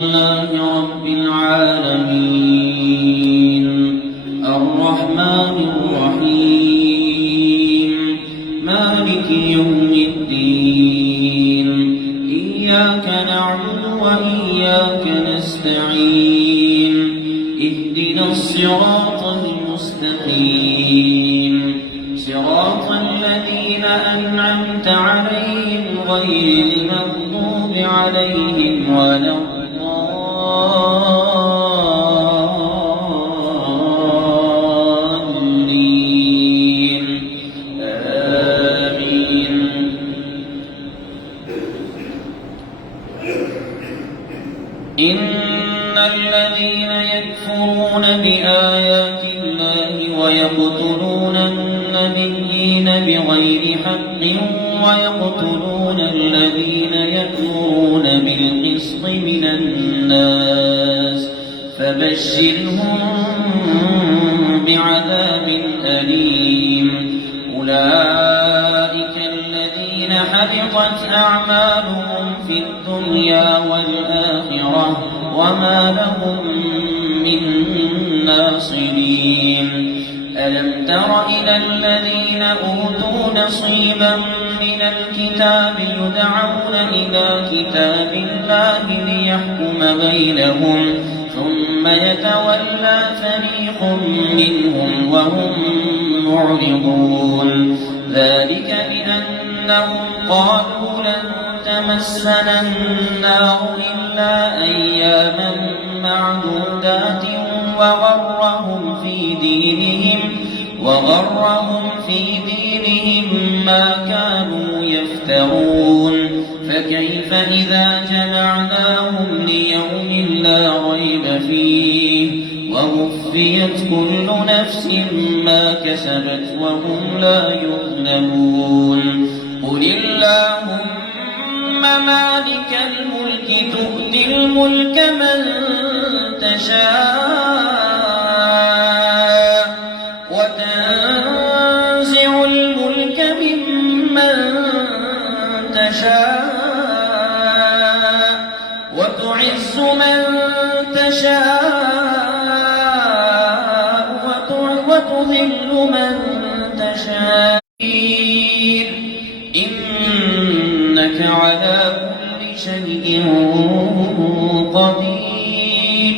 لله رب العالمين الرحمن الرحيم مالك يوم الدين إياك نعبد وإياك نستعين اهدنا الصراط المستقيم صراط الذين أنعمت عليهم غير المغضوب عليهم ولا الضالين آمين. إن الذين يكفرون بآيات الله ويقتلون النبيين بغير حق ويقتلون الذين يأمرون بالقسط من الناس فبشرهم بعذاب أليم. أولئك الذين حبطت أعمالهم في الدنيا والآخرة وما لهم من ناصرين. ألم تر إلى الذين أوتوا نصيبا من الكتاب يدعون إلى كتاب الله ليحكم بينهم ثم يتولى فريق منهم وهم معرضون. ذلك بأنهم قالوا لن تمسنا النار إلا أياما معدودات وغرهم في دينهم ما كانوا يفترون. فكيف إذا جمعناهم ليوم لا ريب فيه ووفيت كل نفس ما كسبت وهم لا يظلمون. قل اللهم مالك الملك تؤتي الملك من تشاء وتنزع الملك ممن تشاء وتعز من تشاء وتذل من تشاء إنك على كل شيء قدير.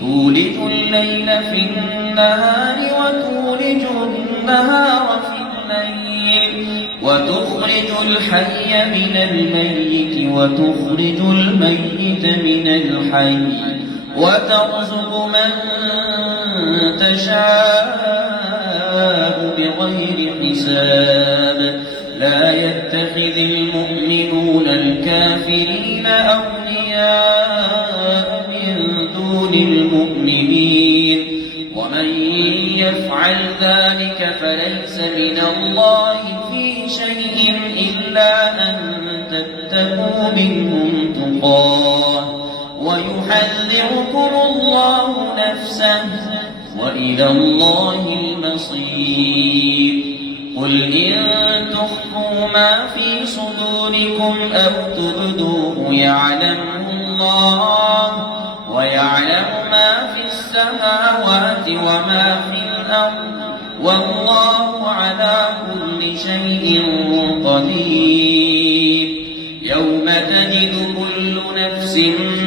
تولج الليل في النهار وتولج النهار في الليل وتخرج الحي من الميت وتخرج الميت من الحي وترزق من تشاء بغير حساب. لا يتخذ المؤمنون الكافرين أولياء من دون المؤمنين ومن يفعل ذلك فليس من الله في شيء إلا أن تتقوا منهم تقاه ويحذركم الله نفسه وإلى الله المصير. قل إن تخفوا ما في صدوركم أو تبدوه يعلمه الله ويعلم ما في السماوات وما في الأرض والله على كل شيء قدير. يوم تجد كل نفس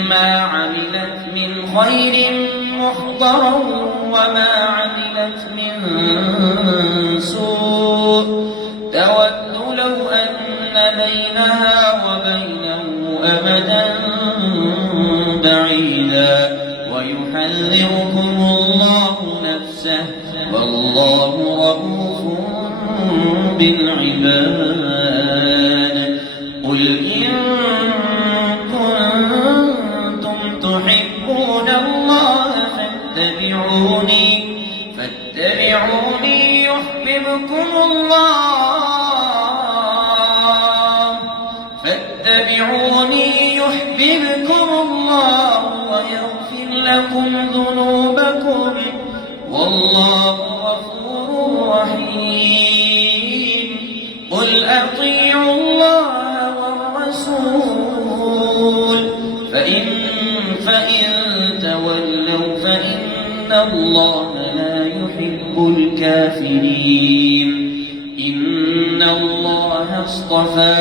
ما عملت من خير محضرا وما عملت من سوء تود لو أن بينها وبينه أمدا بعيدا ويحذركم الله نفسه والله رؤوف بالعباد. قل إن كنتم تحبون الله فاتبعوني يحببكم الله ويغفر لكم ذنوبكم والله غفور رحيم. قل أطيعوا الله والرسول فإن فإن تولوا فإن الله لا يحب الكافرين. إن الله اصطفى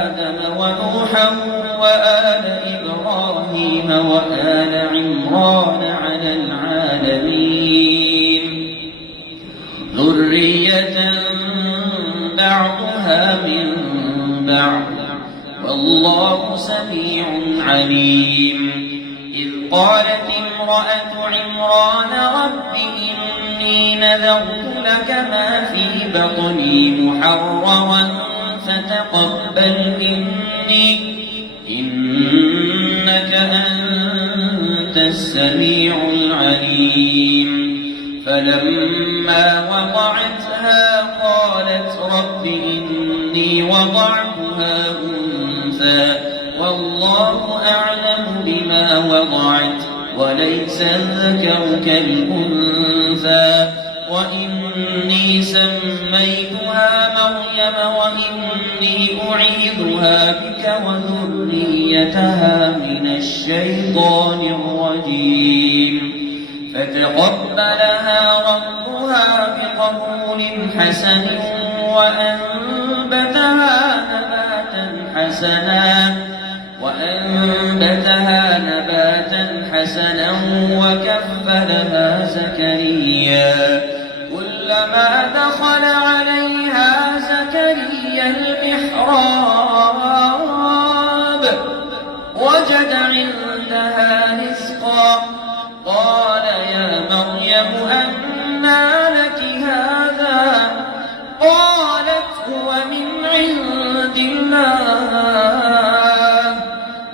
آدم ونوحا وآل إبراهيم وآل عمران على العالمين ذرية بعضها من بعض والله سميع عليم. إذ قالت امرأة عمران رب إني نذرت لك ما في بطني محررا فتقبل مني إنك أنت السميع العليم. فلما وضعتها قالت رب إني وضعتها أنثى والله أعلم بما وضعت وليس الذكر كالأنثى وإني سميتها مريم وإني أعيذها بك وذريتها من الشيطان الرجيم. فتقبلها ربها بقبول حسن وأنبتها نباتا حسنا وكفلها زكريا. كلما دخل عليها زكريا المحراب وجد عندها رزقا قال يا مريم أنى لك هذا قالت هو من عند الله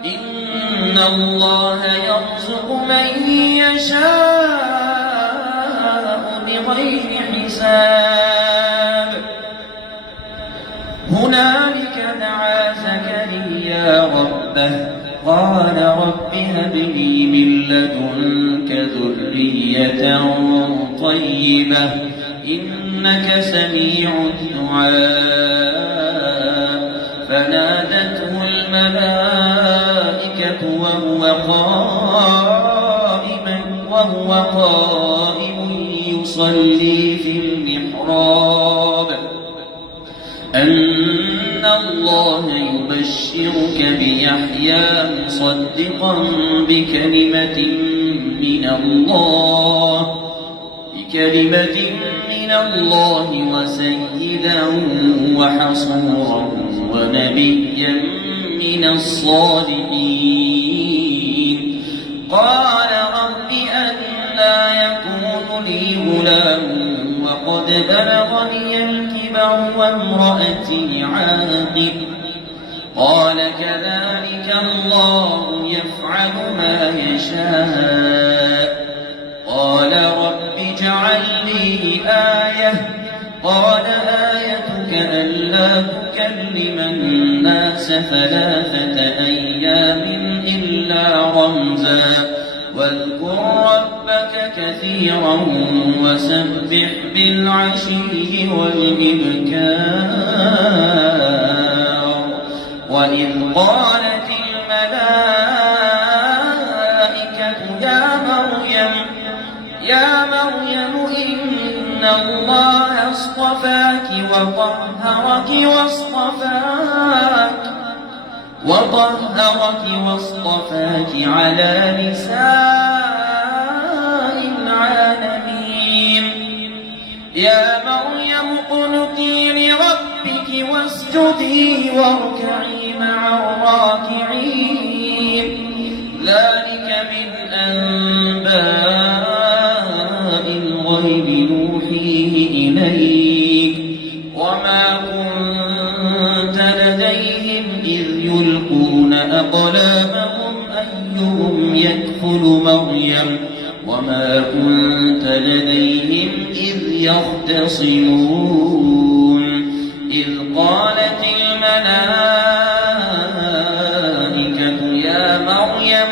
إن الله يرزق من يشاء بغير حساب. هنالك دعا زكريا ربه قال رب هب لي من لدنك ذرية طيبة إنك سميع الدعاء. فنادته الملائكة وهو قائم يصلي في المحراب أن الله يبشرك بيحيى مصدقا بكلمة من الله وسيدا وحصورا ونبيا من الصالحين. قال رب أنى يكون لي غلام وقد بلغني الكبر وامرأتي عاقر قال كذلك الله يفعل ما يشاء. قال رب اجعل لي آية قال آيتك ألا تكلم الناس 3 أيام إلا رمزا واذكر ربك كثيرا وسبح بالعشي والإبكار. وإذ قالت الملائكة يا مريم إن الله اصطفاك واصطفاك على نساء العالمين. يا مريم اقنتي لربك واسجدي واركعي مع الراكعين. ذلك من أنباء الغيب نوحيه إليك وما كنت لديهم إذ يلقون أقلامهم أيهم يكفل مريم وما كنت لديهم إذ يختصمون. إذ قالت الملائكة يا مريم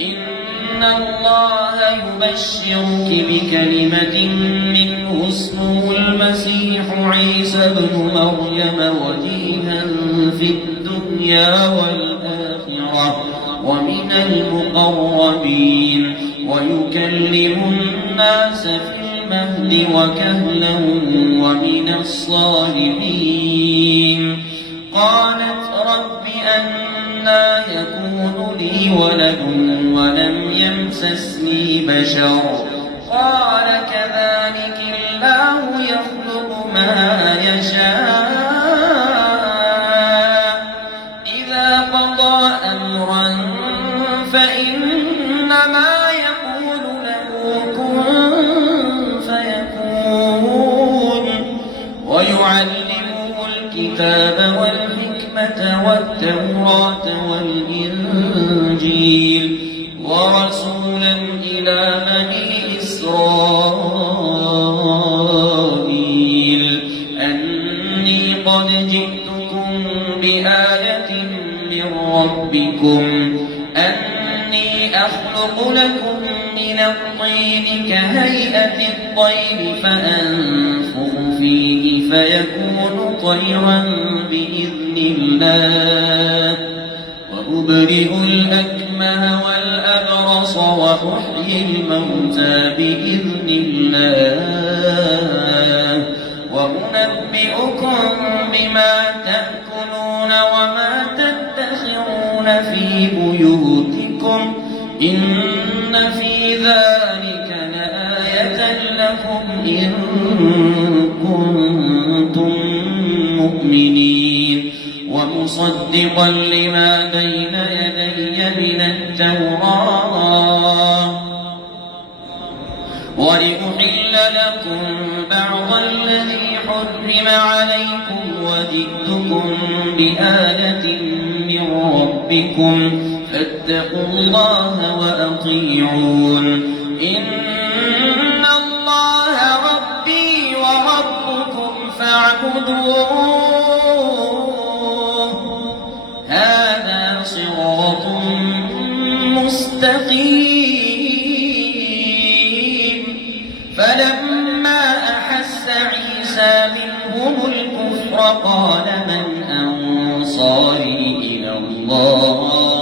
إن الله يبشرك بكلمة منه اسمه المسيح عيسى ابن مريم وجيها في الدنيا والآخرة ومن المقربين ويكلم الناس في المهد وكهلا ومن الصالحين. قالت رب أنى يكون لي ولد ولم يمسسني بشر قال كذلك الله يخلق ما يشاء إذا قضى أمرا فإنما يقول له كن فيكون. ويعلمه الكتاب والحكمة والتوراة والإنجيل ورسولا إلى بني إسرائيل أني قد جئتكم بآية من ربكم أني أخلق لكم من الطين كهيئة الطير فأنفخ فيه فيكون طيرا بإذن الله وأبرئ الأكمه والأبرص وأحيي الموتى بإذن الله وأنبئكم بما تأكلون وما تدخرون في بيوتكم إن في ذلك لآية لكم إن كنتم مؤمنين ومصدقا لما بين يدي من التوراة ولأحل لكم بعض الذي حرم عليكم وجئتكم بآية من ربكم فاتقوا الله وأطيعون. إن الله ربي وربكم فاعبدوه هذا صراط مستقيم. فلما أحس عيسى منهم الكفر قال من أنصاري إلى الله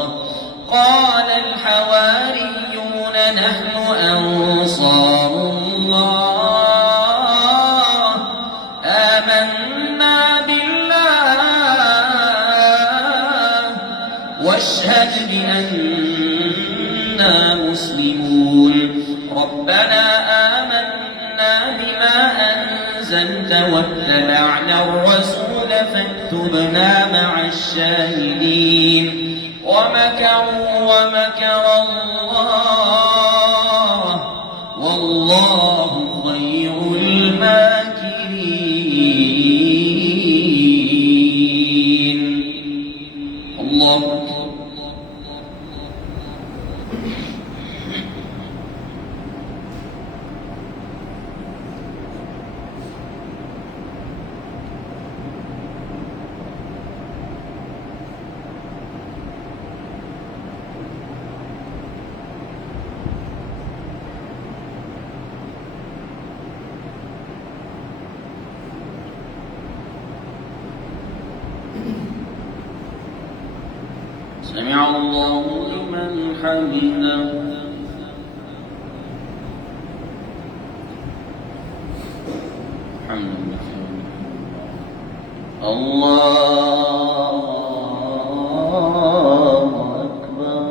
قال الحواريون نحن أنصار الله آمنا بالله واشهد بأننا مسلمون. ربنا آمنا بما أنزلت واتبعنا الرسول فاكتبنا مع الشاهدين. ومكروا ومكر الله والله خير الماكرين. الله أكبر. سمع الله لمن حمده. الحمد لله. الله أكبر.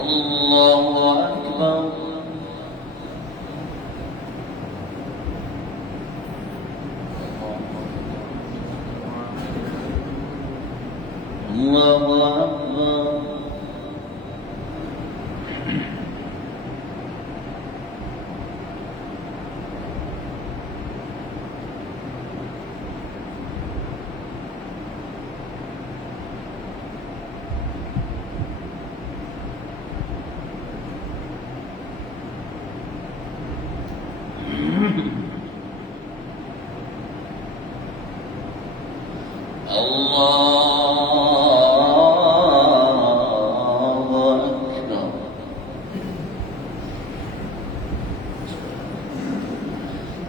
الله أكبر. الله أكبر. الله أكبر.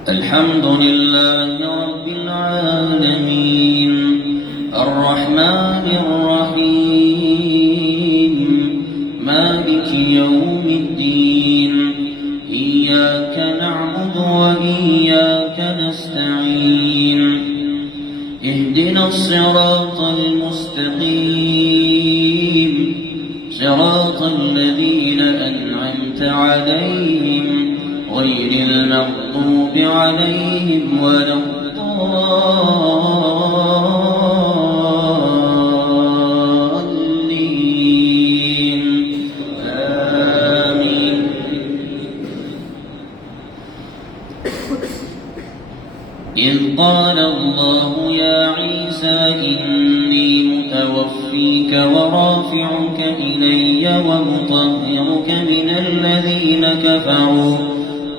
الحمد لله رب العالمين الرحمن الرحيم مالك يوم الدين إياك نعبد وإياك نستعين اهدنا الصراط المستقيم صراط الذين أنعمت عليهم غير المغضوب عليهم ولا الضالين آمين. إذ قال الله يا عيسى إني متوفيك ورافعك إلي ومطهرك من الذين كفروا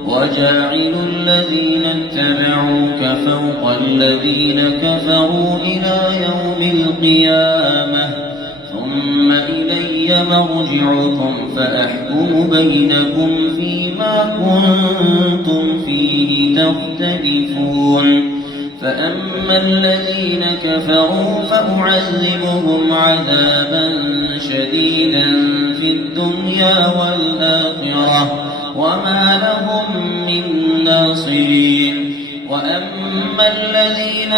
وجاعل الذين اتبعوك فوق الذين كفروا إلى يوم القيامة ثم إلي مرجعكم فأحكم بينكم فيما كنتم فيه تختلفون فأما الذين كفروا فأعذبهم عذابا شديدا في الدنيا والآخرة وما لهم من ناصرين وأما الذين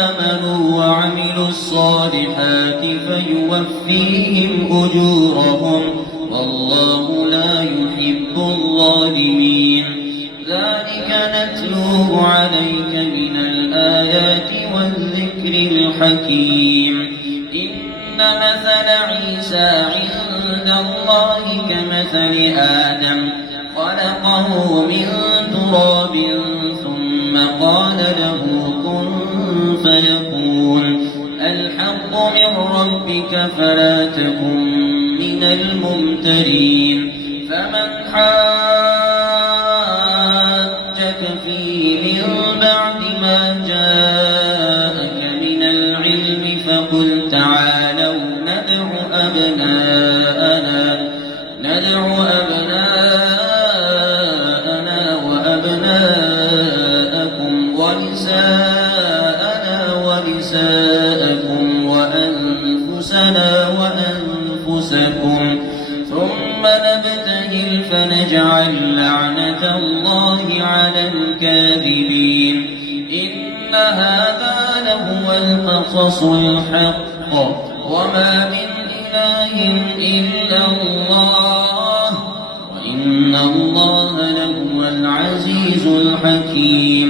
آمنوا وعملوا الصالحات فيوفيهم أجورهم والله لا يحب الظالمين. ذلك نتلوه عليك من الآيات والذكر الحكيم. إن مثل عيسى عند الله كمثل آدم خلقه من تراب ثم قال له كن فيكون الحق من ربك فلا تكن من الممترين. فمن حاجك فيه من بعد ما جاءك من العلم فقل تعالوا ندع أبناءنا وأبناءكم ونساءنا ونساءكم وأنفسنا وأنفسكم ثم نبتهل فنجعل لعنة الله على الكاذبين. إن هذا لهو القصص الحق وما من إله إلا الله وإن الله لهو العزيز الحكيم.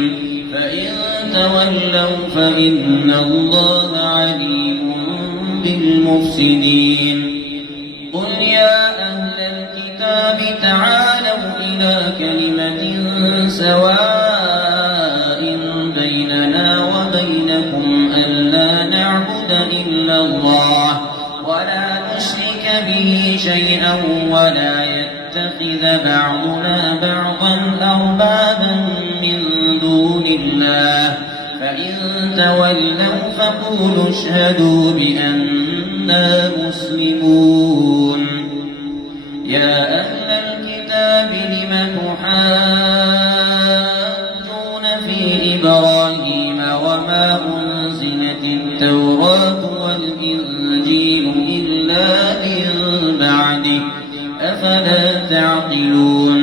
فإن تولوا فإن الله عليم بالمفسدين. قل يا أهل الكتاب تعالوا إلى كلمة سواء بيننا وبينكم ألا نعبد إلا الله ولا نشرك به شيئا ولا يتخذ بعضنا بعضا أربابا من دون الله فإن تولوا فقولوا اشهدوا بأننا مسلمون. يا أهل الكتاب لم تحاجون في إبراهيم وما أنزلت التوراة والإنجيل إلا من بعده أفلا تعقلون.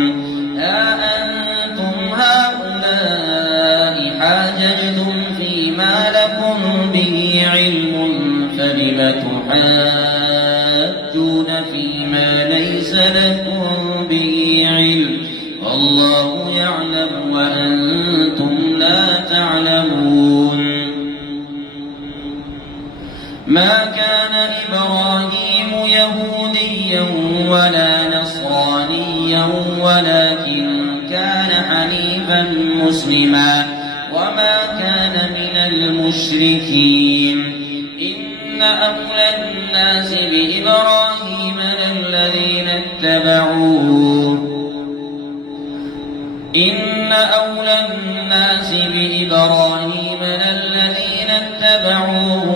أأنتم هؤلاء حاججتم فيما لكم به علم فلم تحاجون فيما ليس لكم به علم والله يعلم وأنتم لا تعلمون. ما كان إبراهيم يهوديا ولا نصرانيا ولكن كان حنيفا مسلما وما كان من المشركين. إن أولى الناس بإبراهيم للذين اتبعوه إن أولى الناس بإبراهيم للذين اتبعوه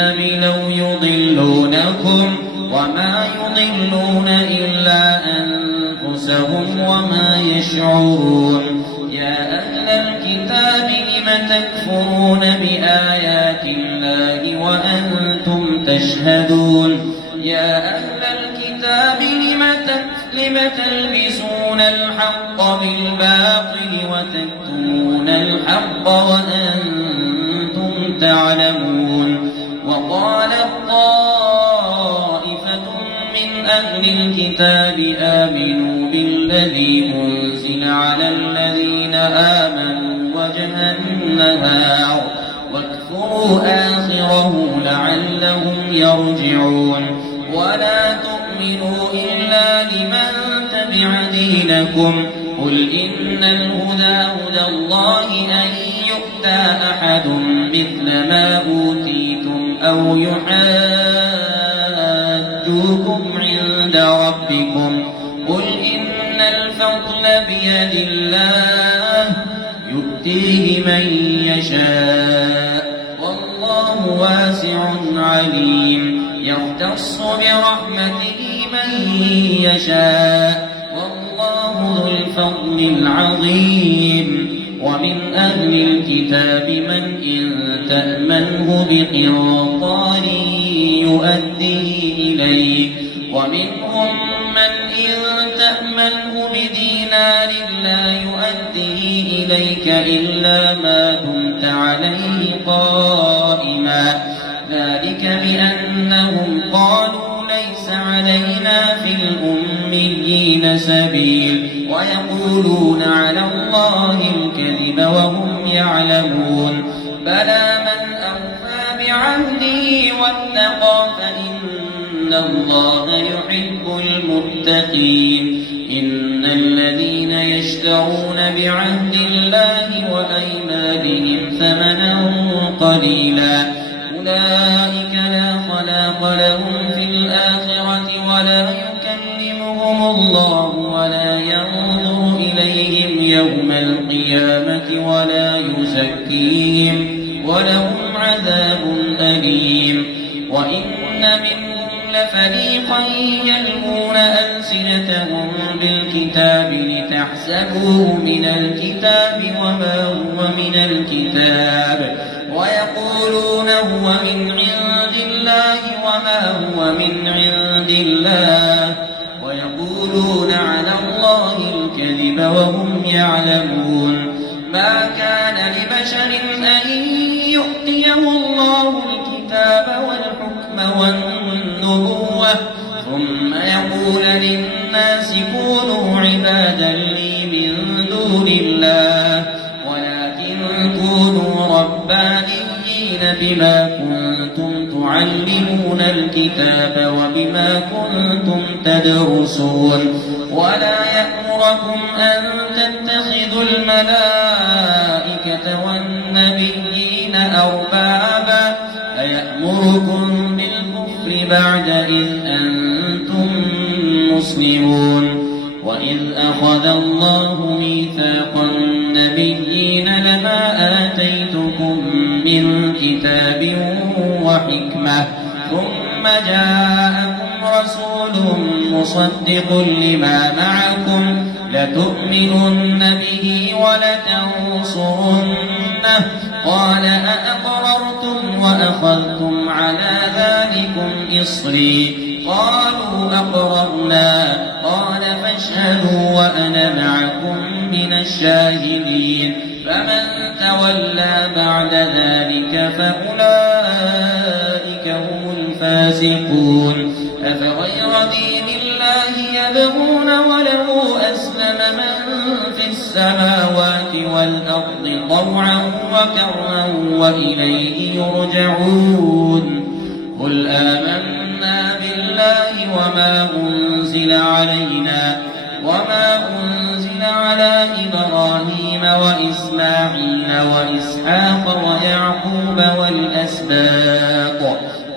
الكتاب لو يضلونكم وما يضلون إلا أنفسهم وما يشعرون. يا أهل الكتاب لم تكفرون بآيات الله وأنتم تشهدون. يا أهل الكتاب لم تلبسون الحق بالباطل وتكتمون الحق وأنتم تعلمون. وقالت طائفة من أهل الكتاب آمنوا بالذي أنزل على الذين آمنوا وجه النهار واكفروا آخره لعلهم يرجعون. ولا تؤمنوا إلا لمن تبع دينكم قل إن الهدى هدى الله أن يؤتى أحد مثل ما أوتيتم أو يحاجوكم عند ربكم قل إن الفضل بيد الله يؤتيه من يشاء والله واسع عليم. يختص برحمته من يشاء والله ذو الفضل العظيم. ومن أهل الكتاب من إن تأمنه بقنطار يؤديه إليك ومنهم من إن تأمنه بدينار لا يؤديه إليك إلا ما دمت عليه قائما ذلك بأنهم قالوا ليس علينا في الأميين سبيل ويقولون على الله الكذب وهم يعلمون. بلى من أوفى بعهده واتقى فإن الله يحب المتقين. إن الذين يشترون بعهد الله وأيمانهم ثمنا قليلا أولئك لا خلاق لهم في الآخرة ولا يكلمهم الله ولا ينظر إليهم يوم القيامة ولا يزكيهم ولهم عذاب أليم. وإن منهم لفريقا يلقون ألسنتهم بالكتاب لتحسبوه من الكتاب وما هو من الكتاب ويقولون هو من عند الله وما هو من عند الله ويقولون على الله الكذب وهم يعلمون. ما كان لبشر أن يؤتيه الله الكتاب والحكم والنبوة ثم يقول للناس كونوا عبادا لي من دون الله ولكن كونوا ربانيين بما كنتم تعلمون الكتاب وبما كنتم تدرسون. ولا يأمركم أن تتخذوا الملائكة والنبيين أربابا أيأمركم بالكفر بعد إذ أنتم مسلمون. وإذ أخذ الله ميثاق النبيين لما آتيتكم من كتاب وحكمة ثم جاءكم رسول مصدق لما معكم لتؤمنن به ولتنصرنه قال أأقررتم وأخذتم على ذلكم إصري قالوا أقررنا قال فاشهدوا وأنا معكم من الشاهدين. فمن تولى بعد ذلك فأولئك هم الفاسقون. أفغير دين الله يبغون وله أسلم من في السماوات والأرض طوعا وكرها وإليه يرجعون. قل آمنا بالله وما أنزل علينا وما أنزل على إبراهيم وإسماعيل وإسحاق ويعقوب والأسباط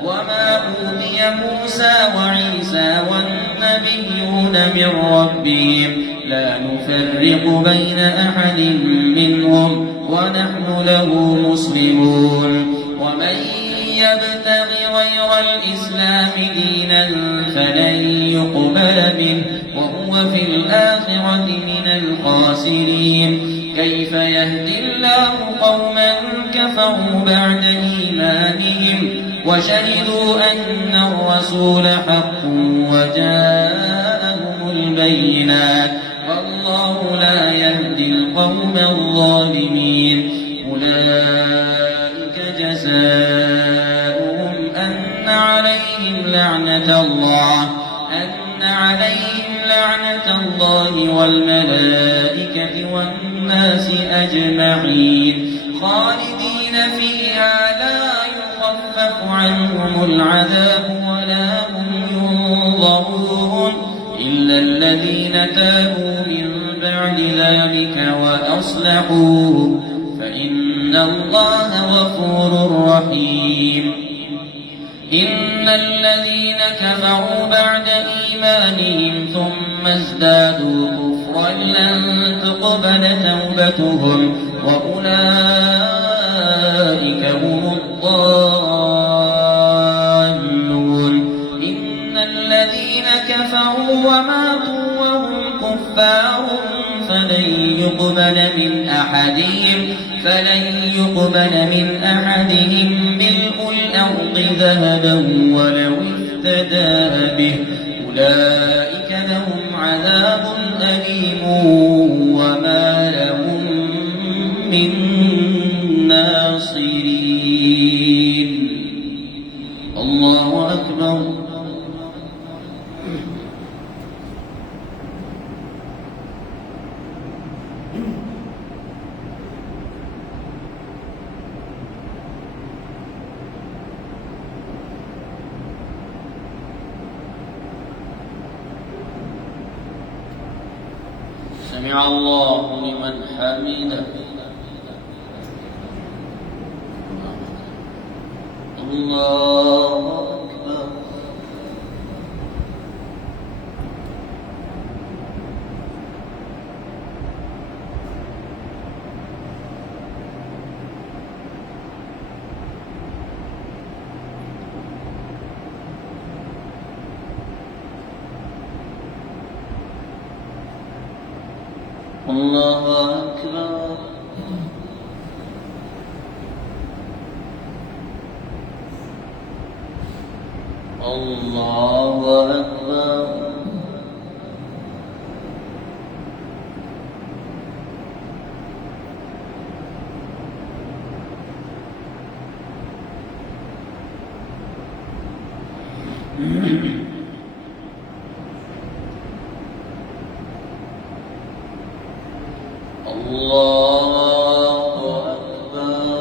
وما أوتي موسى وعيسى والنبيون من ربهم لا نفرق بين أحد منهم ونحن له مسلمون. ومن يبتغ غير الإسلام دينا فلن يقبل منه وهو في الآخرة من الخاسرين. كيف يهدي الله قوما كفروا بعد إيمانهم وشهدوا أن الرسول حق وجاءهم البينات والله لا يهدي القوم الظالمين. أولئك جزاؤهم أن عليهم لعنة الله والملائكة والناس أجمعين خالدين فيها لا يخفف عنهم العذاب ولا هم ينظرون إلا الذين تابوا من بعد ذلك وأصلحوا فإن الله غفور رحيم. إن الذين كفروا بعد إيمانهم ثم ازدادوا كفرا لن تقبل توبتهم وأولئك هم الضالون. إن الذين كفروا وماتوا وهم كفار فلن يقبل من أحدهم ملء الأرض ذهبا ولو افتدى به أولئك لهم عذاب أليم وما لهم من ناصرين. الله أكبر. سمع الله لمن حمده. الله أكبر. الله أكبر. الله أكبر. الله أكبر.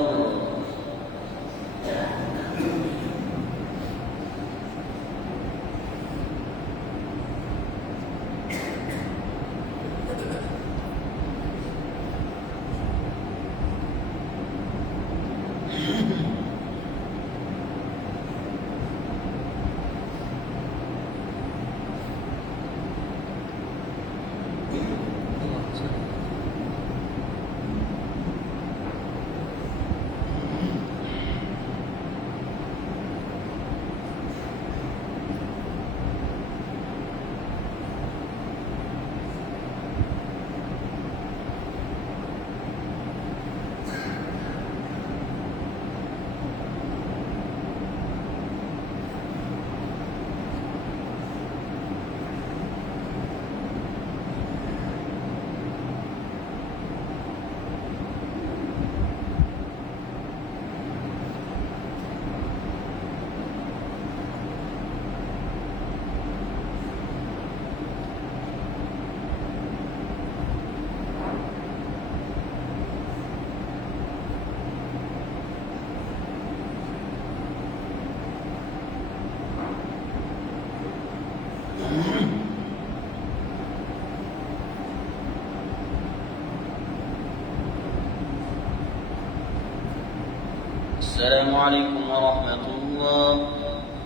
السلام عليكم ورحمة الله.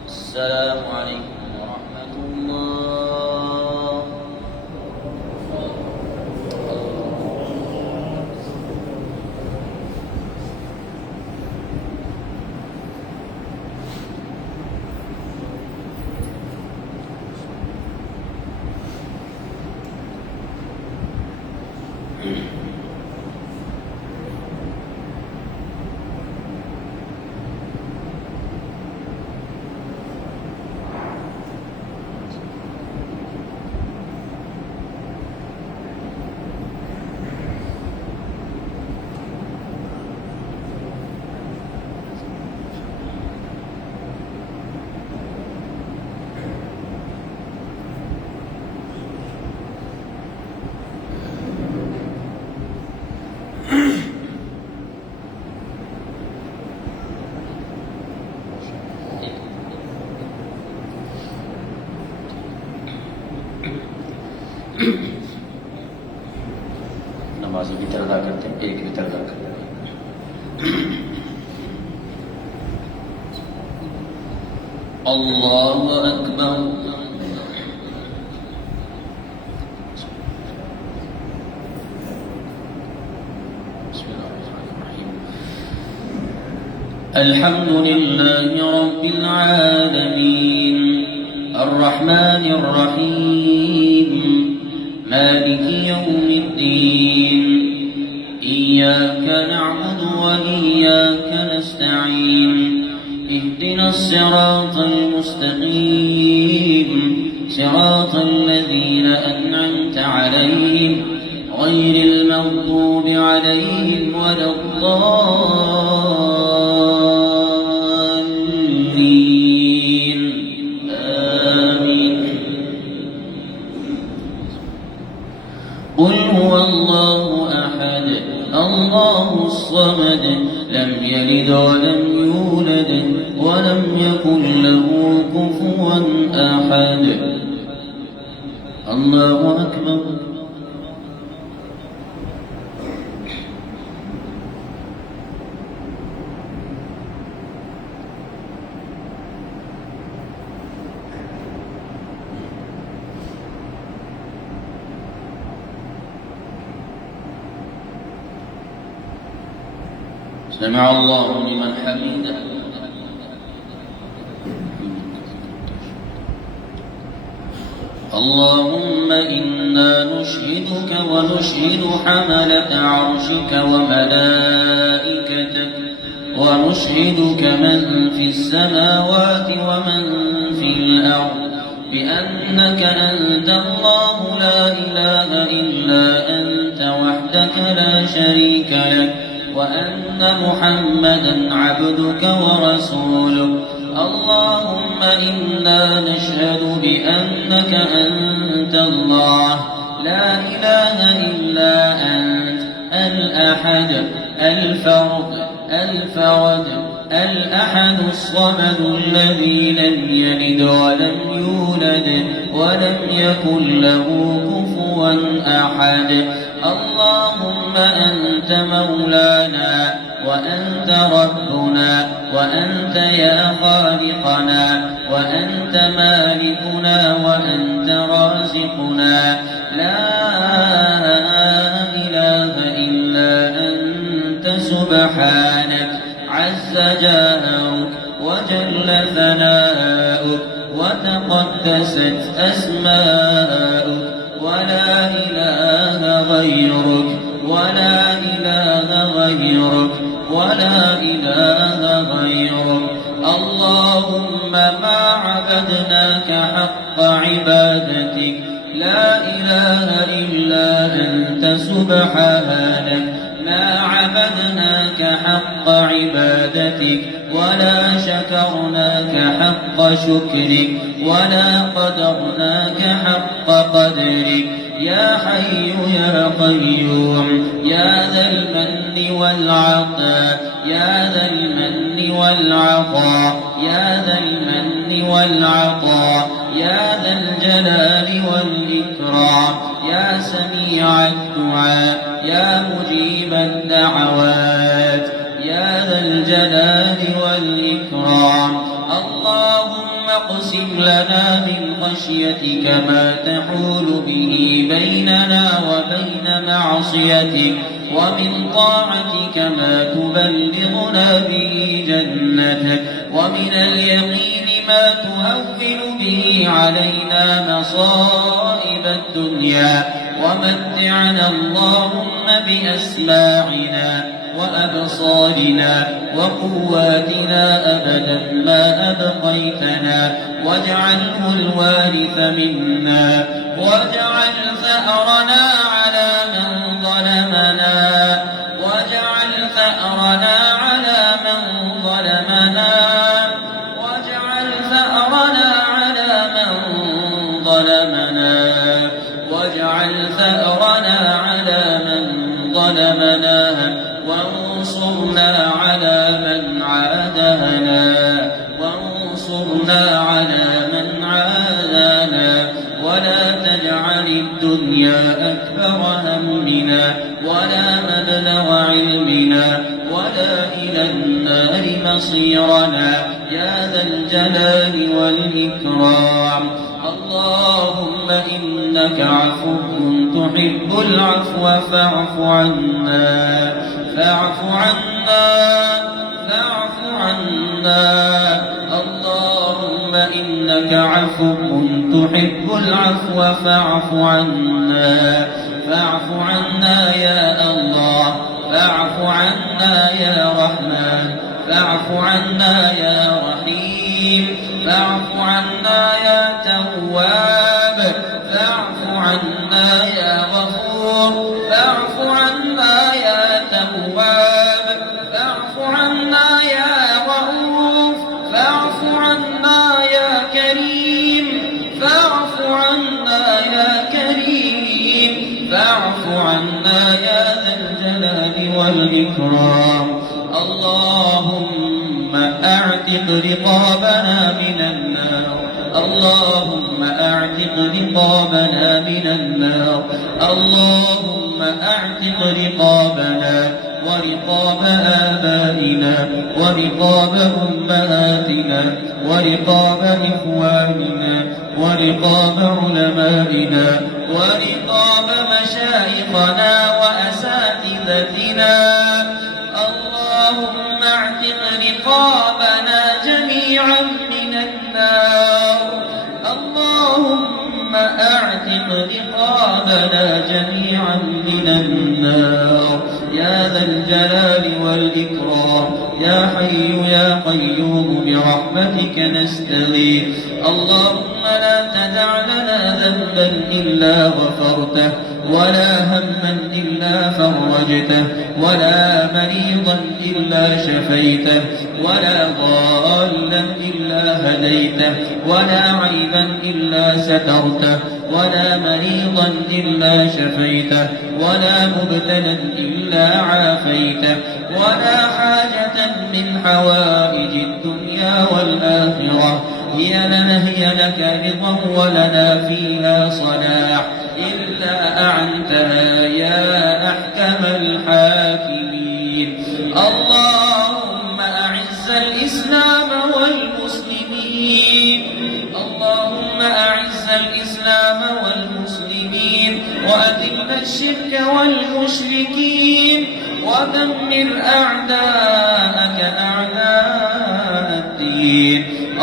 السلام عليكم ورحمة الله. नमाज़ी वितर अदा करते हैं, एक वितर अदा करते हैं। अल्लाहु अकबर। अल्हम्दुलिल्लाहि रब्बिल आलमीन अर्रहमानिर रहीम मालिकि यौमिद्दीन इय्याका नअबुदु व इय्याका नस्तईन इहदिनस सिरातल मुस्तक़ीम सिरातल लज़ीना अनअमता अलैहिम गैरिल मग़्दूबि अलैहिम वलद्दाल्लीन। आमीन। क़ुल हुवल्लाहु अहद अल्लाहुस समद लम यलिद वलम यूलद वलम यकुन लहू कुफुवन अहद। अल्लाहु अकबर। سمع الله لمن حمده। اللهم إنا نشهدك ونشهد حملة عرشك وملائكتك ونشهدك من في السماوات ومن في الأرض بأنك أنت الله لا إله إلا أنت وحدك لا شريك لك وأن محمدًا عبدك ورسولك. اللهم إنا نشهد بأنك أنت الله لا إله إلا أنت الأحد الفرد الأحد الصمد الذي لم يلد ولم يولد ولم يكن له كفوا أحد. اللهم أنت مولانا وأنت ربنا وأنت يا خالقنا وأنت مالكنا وأنت رازقنا لا إله إلا أنت سبحانك عز جارك وجل ثناؤك وتقدست أسماؤك ولا إله غيرك ولا إله غيرك ولا إله غيرك. اللهم ما عبدناك حق عبادتك لا إله إلا أنت سبحانك ما عبدناك حق عبادتك ولا شكرناك حق شكرك ولا قدرناك حق قدرك. يا حي يا قيوم يا ذا المن والعطاء يا ذا المن والعطاء يا ذا المن والعطاء يا ذا الجلال والإكرام يا سميع الدعاء يا مجيب الدعوات يا ذا الجلال والإكرام. اللهم اقسم لنا من خشيتك ما تحول به بيننا وبين معصيتك ومن طاعتك ما تبلغنا به جنتك ومن اليقين ما تهون به علينا مصائب الدنيا ومتعنا اللهم بأسماعنا وأبصارنا وقواتنا أبدا ما أبقيتنا واجعله الوارث منا واجعل ثأرنا على من ظلمنا واجعل ثأرنا على من ظلمنا واجعل ثأرنا على من ظلمنا واجعل ثأرنا على من ظلمنا وانصرنا على من عادانا وانصرنا على من عادانا ولا تجعل الدنيا الدنيا أكبر همنا ولا مبلغ علمنا ولا إلى النار مصيرنا يا ذا الجلال والإكرام. اللهم إنك عفو تحب العفو فاعف عنا فاعف عنا فاعف عنا. اللهم إنك عفو تحب العفو فاعف عنا فاعف عنا يا الله فاعف عنا يا رحمن فاعف عنا يا رحيم فاعف عنا يا تواب فاعف عنا يا غفور فاعف عنا يا تواب فاعف عنا يا رؤوف فاعف عنا يا كريم فاعف عنا يا كريم فاعف عنا يا ذا الجلال والإكرام. اللهم أعتق رقابنا من النار اللهم أعتق رقابنا من النار اللهم أعتق رقابنا ورقاب آبائنا ورقاب أمهاتنا ورقاب إخواننا ورقاب علمائنا ورقاب مشايخنا وأساتذتنا. اللهم اعتق رقابنا جميعا من النار اللهم اعتق رقابنا جميعا من النار يا ذا الجلال والإكرام. يا حي يا قيوم برحمتك نستغيث. اللهم لا تدع لنا ذنبا إلا غفرته ولا هما إلا فرجته ولا مريضا إلا شفيته ولا ضالا إلا هديته ولا عيبا إلا سترته ولا مريضا إلا شفيته ولا مبتلا إلا عافيته ولا حاجة من حوائج الدنيا والآخرة هي لك رضا ولنا فيها صلاح إلا أعنتها يا أحكم الحاكمين. اللهم أعز الإسلام والمسلمين اللهم أعز الإسلام والمسلمين وأذل الشرك والمشركين ودمر أعداءك أعداء الدين.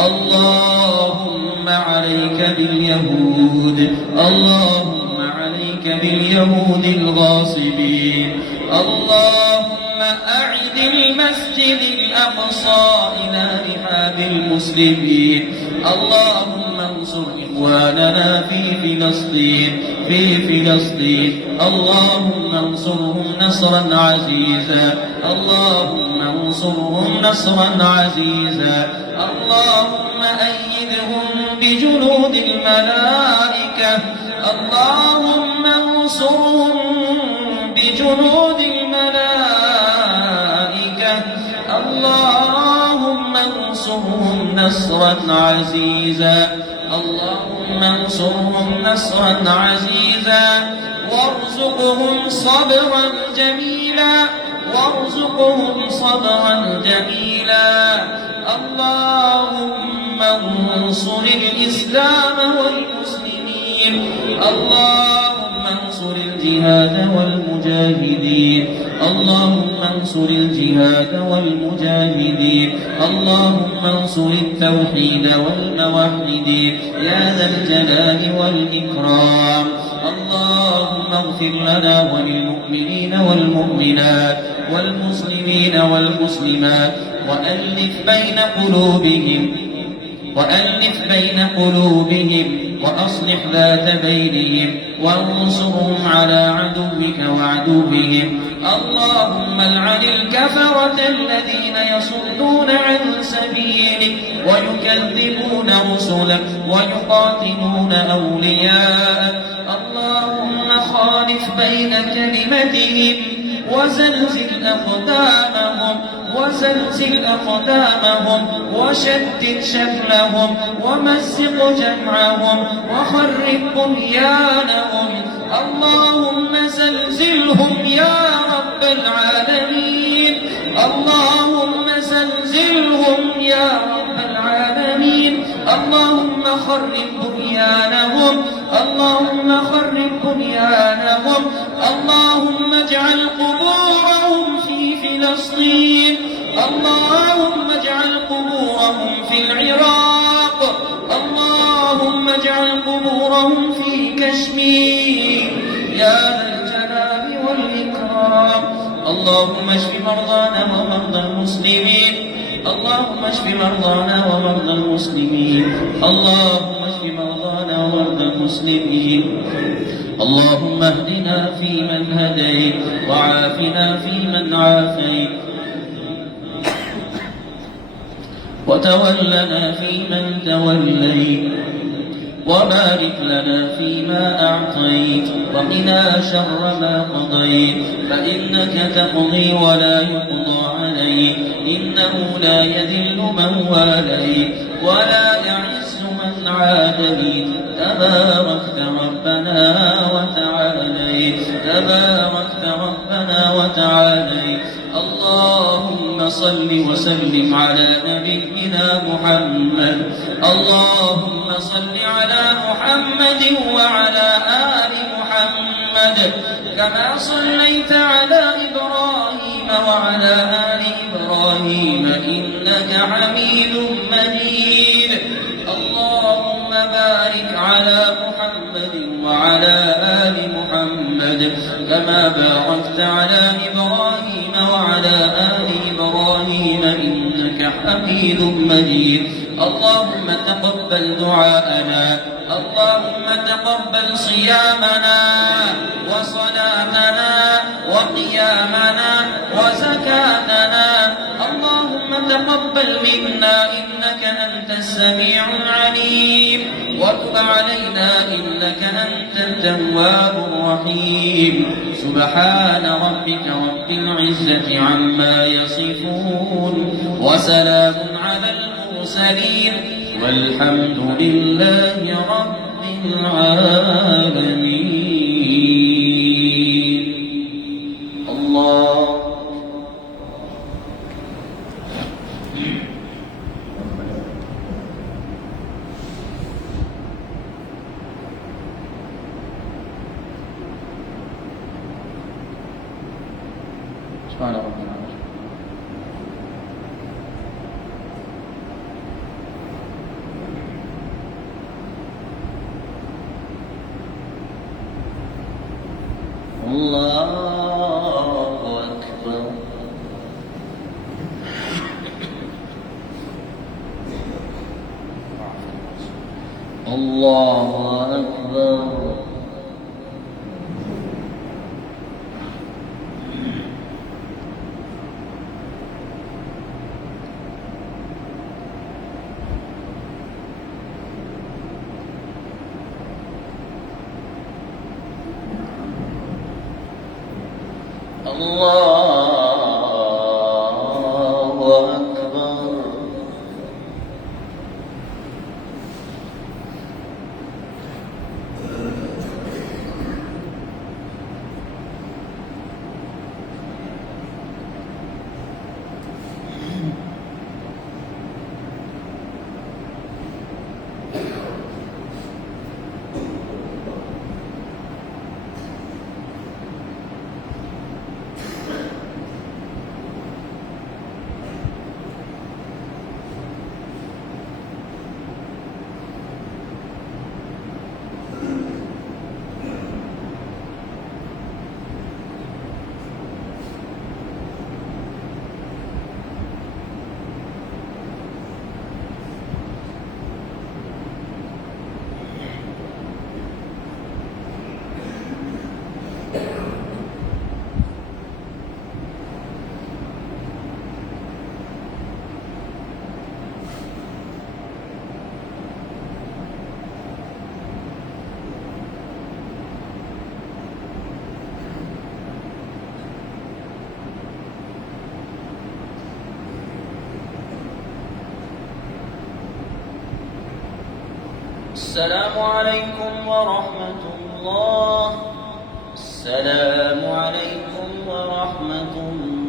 اللهم عليك باليهود اللهم عليك باليهود الغاصبين. اللهم أعد المسجد الأقصى إلى رحاب المسلمين. اللهم انصر إخواننا في فلسطين اللهم انصرهم نصرا عزيزا اللهم انصرهم نصرا عزيزا. اللهم أيدهم بجنود الملائكة اللهم انصرهم بجنود الملائكة اللهم انصرهم نصرا عزيزا اللهم انصرهم نصرا عزيزا وارزقهم صبرا جميلا وارزقهم صبرا جميلا. اللهم انصر الإسلام والمسلمين اللهم انصر الجهاد والمجاهدين اللهم انصر الجهاد والمجاهدين اللهم انصر التوحيد والموحدين يا ذا الجلال والإكرام. اللهم اغفر لنا وللمؤمنين والمؤمنات والمسلمين والمسلمات وألف بين قلوبهم وأصلح ذات بينهم وانصرهم على عدوك وعدوهم. اللهم العن الكفرة الذين يصدون عن سبيلك ويكذبون رسلك ويقاتلون أولياءك. اللهم خالف بين كلمتهم وزلزل أقدامهم وزلزل أقدامهم وشتت شملهم ومزق جمعهم وخرب بنيانهم. اللهم زلزلهم يا رب العالمين. اللهم زلزلهم يا رب العالمين. اللهم خرب بنيانهم. اللهم خرب بنيانهم. اللهم اجعل قبورهم في فلسطين. اللهم اجعل قبورهم في العراق. اللهم اجعل قبورهم في كشمير يا ذا الجلال والإكرام. اللهم اشف مرضانا ومرضى المسلمين. اللهم اشف مرضانا ومرضى المسلمين. اللهم اشف مرضانا ومرضى المسلمين. اللهم اهدنا فيمن هديت وعافنا فيمن عافيت وتولنا فيمن توليت وبارك لنا فيما أعطيت وقنا شر ما قضيت فإنك تقضي ولا يقضى عليك إنه لا يذل من واليت ولا يعز من عاديت تباركت ربنا وتعاليت. تباركت ربنا وتعاليت. اللهم صل وسلم على نبينا محمد. اللهم صل على محمد وعلى آل محمد كما صليت على إبراهيم وعلى آل إبراهيم إنك حميد مجيد. اللهم بارك على محمد وعلى آل محمد كما باركت على إبراهيم وعلى آل إبراهيم إنك حميد مجيد. اللهم تقبل دعاءنا. اللهم تقبل صيامنا وصلاتنا وقيامنا وزكاتنا. اللهم تقبل منا إنك أنت السميع العليم وتب علينا إنك أنت التواب الرحيم. سبحان ربك رب العزة عما يصفون وسلام على المرسلين والحمد لله رب العالمين. الله سبحان ربنا. الله أكبر. الله أكبر. الله أكبر. السلام عليكم ورحمة الله. السلام عليكم ورحمة الله.